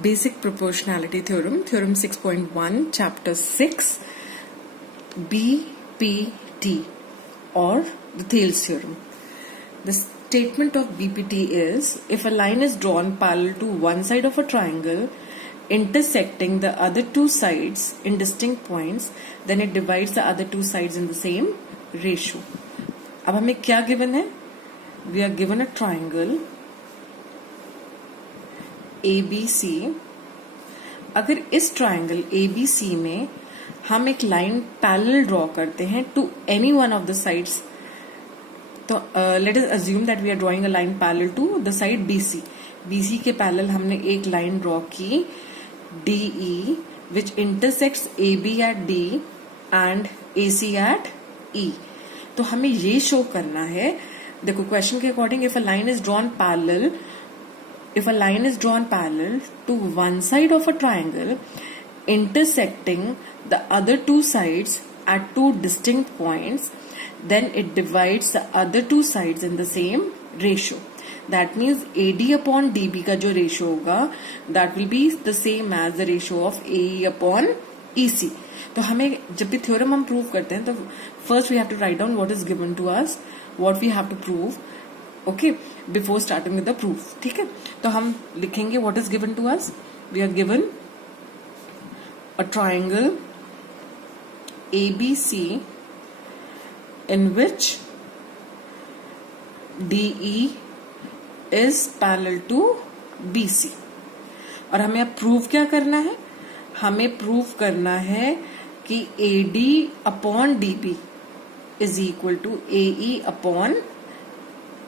Basic Proportionality Theorem, Theorem 6.1, Chapter 6, BPT, or the Thales Theorem. The statement of BPT is, if a line is drawn parallel to one side of a triangle, intersecting the other two sides in distinct points, then it divides the other two sides in the same ratio. अब हमें क्या given है? We are given a triangle ABC. अगर इस triangle ABC में हम एक line parallel draw करते हैं to any one of the sides, तो let us assume that we are drawing a line parallel to the side BC. BC के parallel हमने एक लाइन ड्रॉ की DE which intersects AB at D and AC at E. तो हमें ये show करना है, देखो क्वेश्चन के according, if a line is drawn parallel, if a line is drawn parallel to one side of a triangle intersecting the other two sides at two distinct points, then it divides the other two sides in the same ratio. That means AD upon DB का जो ratio होगा, that will be the same as the ratio of AE upon EC. तो हमें जब भी theorem हम prove करते हैं तो first we have to write down what is given to us, what we have to prove. Okay, before starting with the proof. ठीक है, तो हम लिखेंगे what is given to us. We are given a triangle ABC in which DE is parallel to BC. और हमें अब prove क्या करना है? हमें प्रूव करना है कि AD upon DB is equal to AE upon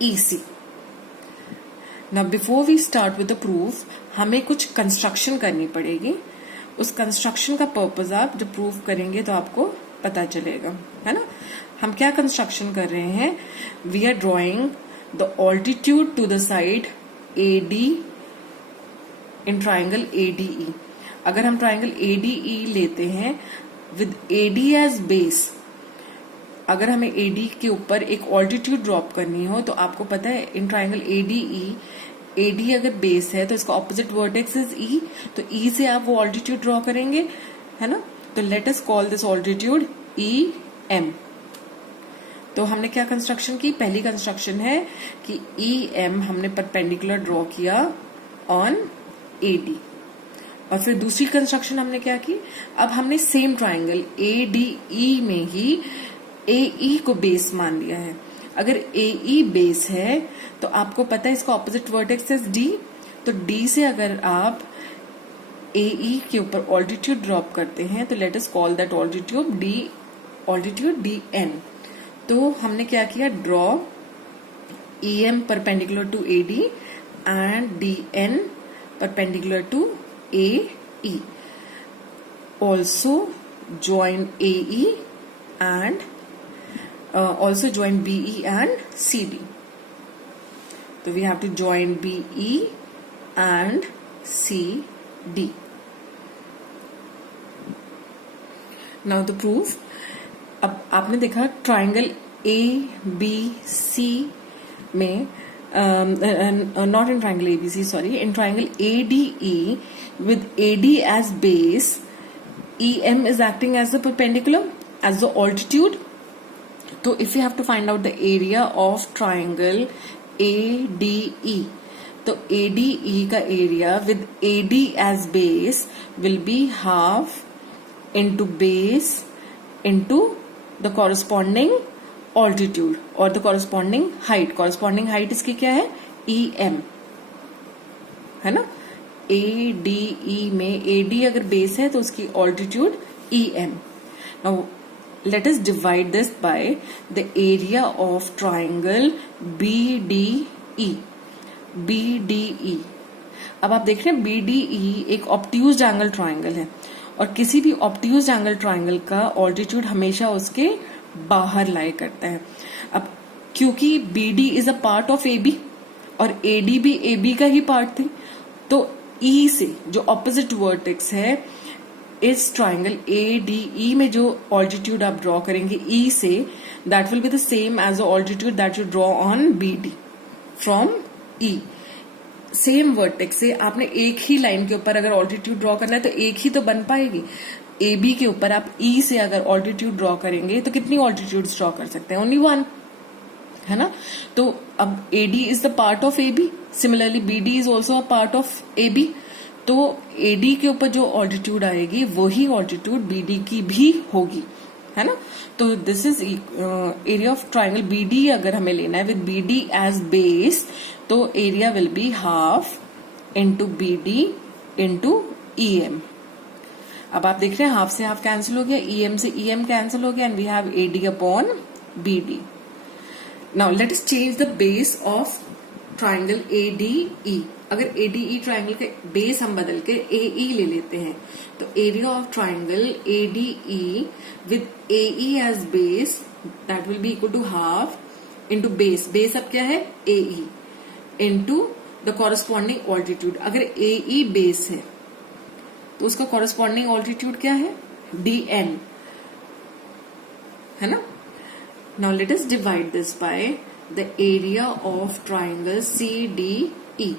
EC. Now before we start with the proof, हमें कुछ कंस्ट्रक्शन करनी पड़ेगी. उस कंस्ट्रक्शन का पर्पस आप जब प्रूव करेंगे तो आपको पता चलेगा, है ना. हम क्या कंस्ट्रक्शन कर रहे हैं? We are drawing the altitude to the side AD in triangle ADE. अगर हम ट्राइंगल ADE लेते हैं विद AD एज बेस, अगर हमें AD के ऊपर एक ऑल्टीट्यूड ड्रॉप करनी हो तो आपको पता है इन ट्राइंगल AD अगर बेस है तो इसका ऑपोजिट वर्टेक्स इज E, तो E से आप वो ऑल्टीट्यूड ड्रॉ करेंगे, है ना. तो let us call this altitude EM. तो हमने क्या कंस्ट्रक्शन की? पहली कंस्ट्रक्शन है कि EM हमने परपेंडिकुलर ड्रॉ किया ऑन AD. और फिर दूसरी कंस्ट्रक्शन हमने क्या की? अब हमने सेम ट्राइंगल ADE में ही AE को बेस मान लिया है. अगर AE बेस है तो आपको पता है इसका ऑपोजिट वर्टेक्स है D. तो D से अगर आप AE के ऊपर ऑल्टीट्यूड ड्रॉप करते हैं तो let us call that altitude DN. तो हमने क्या किया? Draw EM perpendicular to AD and DN perpendicular to AE. Also join AE and also join BE and CD. So we have to join BE and CD. Now the proof. अब आपने देखा triangle ABC में not in triangle ABC, sorry, in triangle ADE with AD as base, EM is acting as the perpendicular, as the altitude. तो if you have to find out the area of triangle ADE, तो ADE का area with AD as base will be half into base into the corresponding altitude or the corresponding height. Corresponding height इसकी क्या है? EM, है ना. ADE में AD अगर base है तो उसकी altitude EM. Now let us divide this by the area of triangle BDE. BDE. अब आप देख रहे हैं BDE एक ऑब्ट्यूज एंगल ट्राइंगल है और किसी भी ऑब्ट्यूज एंगल ट्राइंगल का ऑल्टीट्यूड हमेशा उसके बाहर लाई करता है. अब क्योंकि BD is a part of AB और AD भी AB का ही पार्ट थी, तो E से जो ऑपोजिट वर्टेक्स है इस ट्राइंगल ADE में जो ऑल्टीट्यूड आप ड्रॉ करेंगे E से, that will be the same as the altitude that you draw on BD from E. Same vertex से आपने एक ही लाइन के ऊपर अगर ऑल्टीट्यूड ड्रॉ करना है तो एक ही तो बन पाएगी। ए बी के ऊपर आप ई से अगर ऑल्टीट्यूड ड्रॉ करेंगे तो कितनी ऑल्टीट्यूड ड्रॉ कर सकते हैं? ओनली वन, है ना। तो अब A D is the part of A B, similarly B D is also a part of A B. तो ए डी के ऊपर जो ऑल्टीट्यूड आएगी वही ऑल्टीट्यूड बी डी की भी होगी, है ना। तो this is area of triangle B D. अगर हमें लेना है with B D as base, तो area will be half into B D into E M. अब आप देख रहे हैं हाफ से हाफ कैंसिल हो गया, ई एम से ई एम कैंसिल हो गया, and we have A D upon B D. Now let us change the base of triangle A D E. अगर ए डी ई ट्राइंगल के base हम बदल के ए ई ले लेते हैं तो area of triangle A D E with A E as base, that will be equal to half into base. Base अब क्या है? A E into the corresponding altitude. अगर ए ई बेस है तो उसका कॉरेस्पॉन्डिंग ऑल्टीट्यूड क्या है? डी एन, है ना। Now let us divide this by the area of triangle C D E.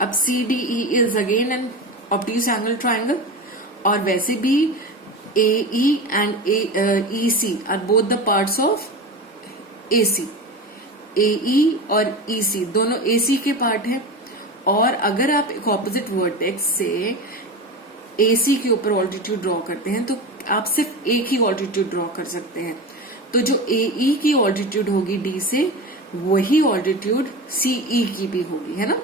अब C D E is again an obtuse angle triangle, और वैसे भी A E and E C are both the parts of A C. A E और E सी दोनों ए सी के part है, और अगर आप एक ऑपोजिट वर्टेक्स से ए सी के ऊपर ऑल्टीट्यूड ड्रॉ करते हैं तो आप सिर्फ एक ही ऑल्टीट्यूड ड्रॉ कर सकते हैं। तो जो ए ई की ऑल्टीट्यूड होगी डी से, वही ऑल्टीट्यूड सी ई की भी होगी, है ना।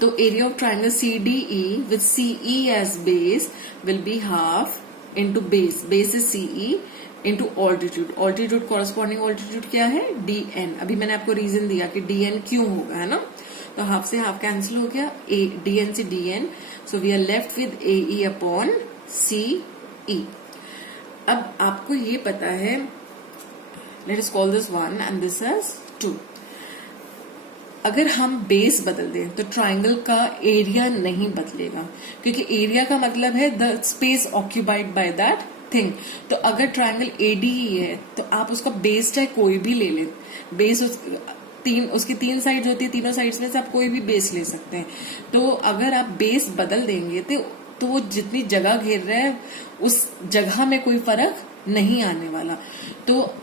तो area of triangle C D E with C E as base will be half into base, base is C E into altitude. Altitude corresponding altitude क्या है? D N. अभी मैंने आपको रीजन दिया कि डी एन क्यों होगा, है ना। तो हाफ से हाफ कैंसिल हो गया, ए डी एन से D N, so we are left with A E upon C E. अब आपको ये पता है, let us call this 1 and this is 2। अगर हम बेस बदल दें तो ट्राइंगल का एरिया नहीं बदलेगा, क्योंकि एरिया का मतलब है the space occupied by that thing. तो अगर ट्राइंगल एडीई है तो आप उसका बेस चाहे कोई भी ले लें, बेस उसकी 3 साइड्स होती है, तीनों साइड्स में से आप कोई भी बेस ले सकते हैं। तो अगर आप बेस बदल देंगे तो वो जितनी जगह घेर रहा है उस जगह में कोई फर्क नहीं आने वाला। तो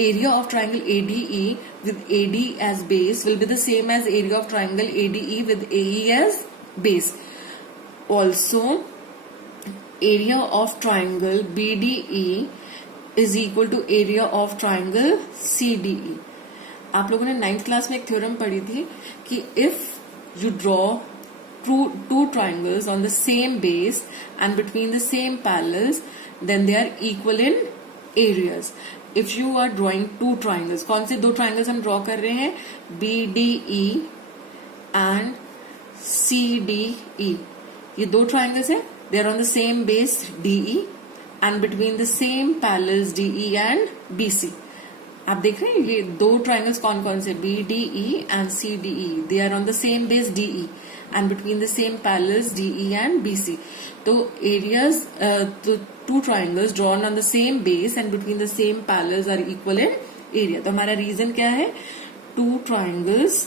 area of triangle ADE with AD as base will be the same as area of triangle ADE with AE as base. Also, area of triangle BDE is equal to area of triangle CDE. आप लोगों ने 9th class में एक theorem पढ़ी थी कि if you draw two triangles on the same base and between the same parallels, then they are equal in areas. If you are drawing two triangles, कौन से 2 triangles हम draw कर रहे हैं? BDE and CDE. ये 2 triangles है, they are on the same base DE and between the same parallels DE and BC. आप देख रहे हैं ये 2 triangles कौन कौन से? BDE and CDE. They are on the same base DE and between the same parallels DE and BC. तो areas, तो 2 triangles drawn on the same base and between the same parallels are equal in area. तो हमारा reason क्या है? 2 triangles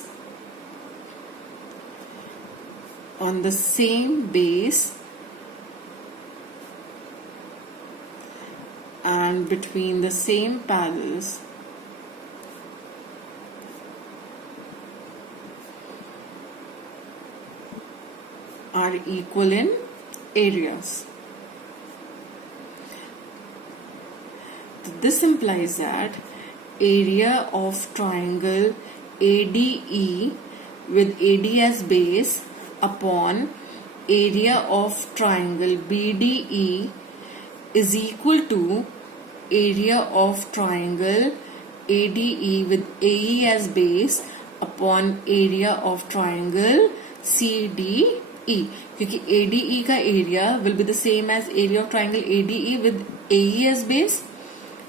on the same base and between the same parallels are equal in areas. This implies that area of triangle ADE with AD as base upon area of triangle BDE is equal to area of triangle ADE with AE as base upon area of triangle CDE. क्योंकि ADE का area will be the same as area of triangle ADE with AE as base,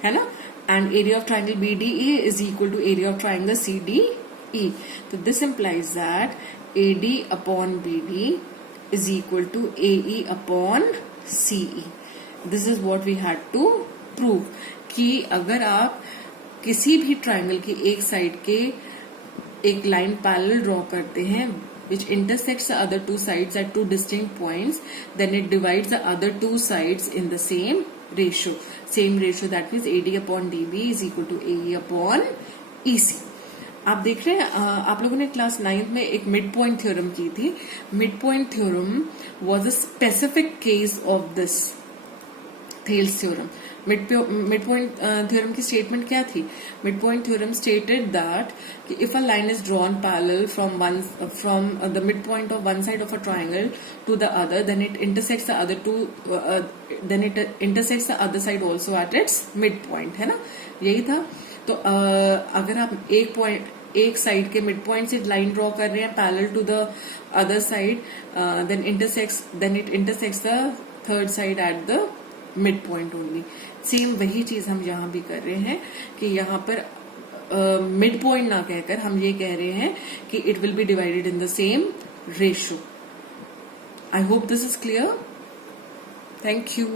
है ना, and area of triangle BDE is equal to area of triangle CDE. तो this implies that AD upon BD is equal to AE upon CE. This is what we had to prove कि अगर आप किसी भी triangle की एक side के एक लाइन पैरेलल ड्रॉ करते हैं which intersects the other two sides at two distinct points, then it divides the other two sides in the same ratio. Same ratio, that means AD upon DB is equal to AE upon EC. आप देख रहे हैं, आप लोगों ने class 9th में एक mid point theorem की थी. Mid point theorem was a specific case of this Thales theorem. Mid point theorem की स्टेटमेंट क्या थी? Mid point theorem stated that if a line is drawn parallel from the mid point of one side of a triangle to the other, then it intersects the other two, then it intersects the other side also at its mid point. है ना, यही था. तो अगर आप एक side के mid point से लाइन ड्रॉ कर रहे हैं parallel to the other side, then it intersects the third side at the mid point only. Same वही चीज हम यहाँ भी कर रहे हैं कि यहाँ पर मिड पॉइंट ना कहकर हम ये कह रहे हैं कि it will be divided in the same ratio. I hope this is clear. Thank you.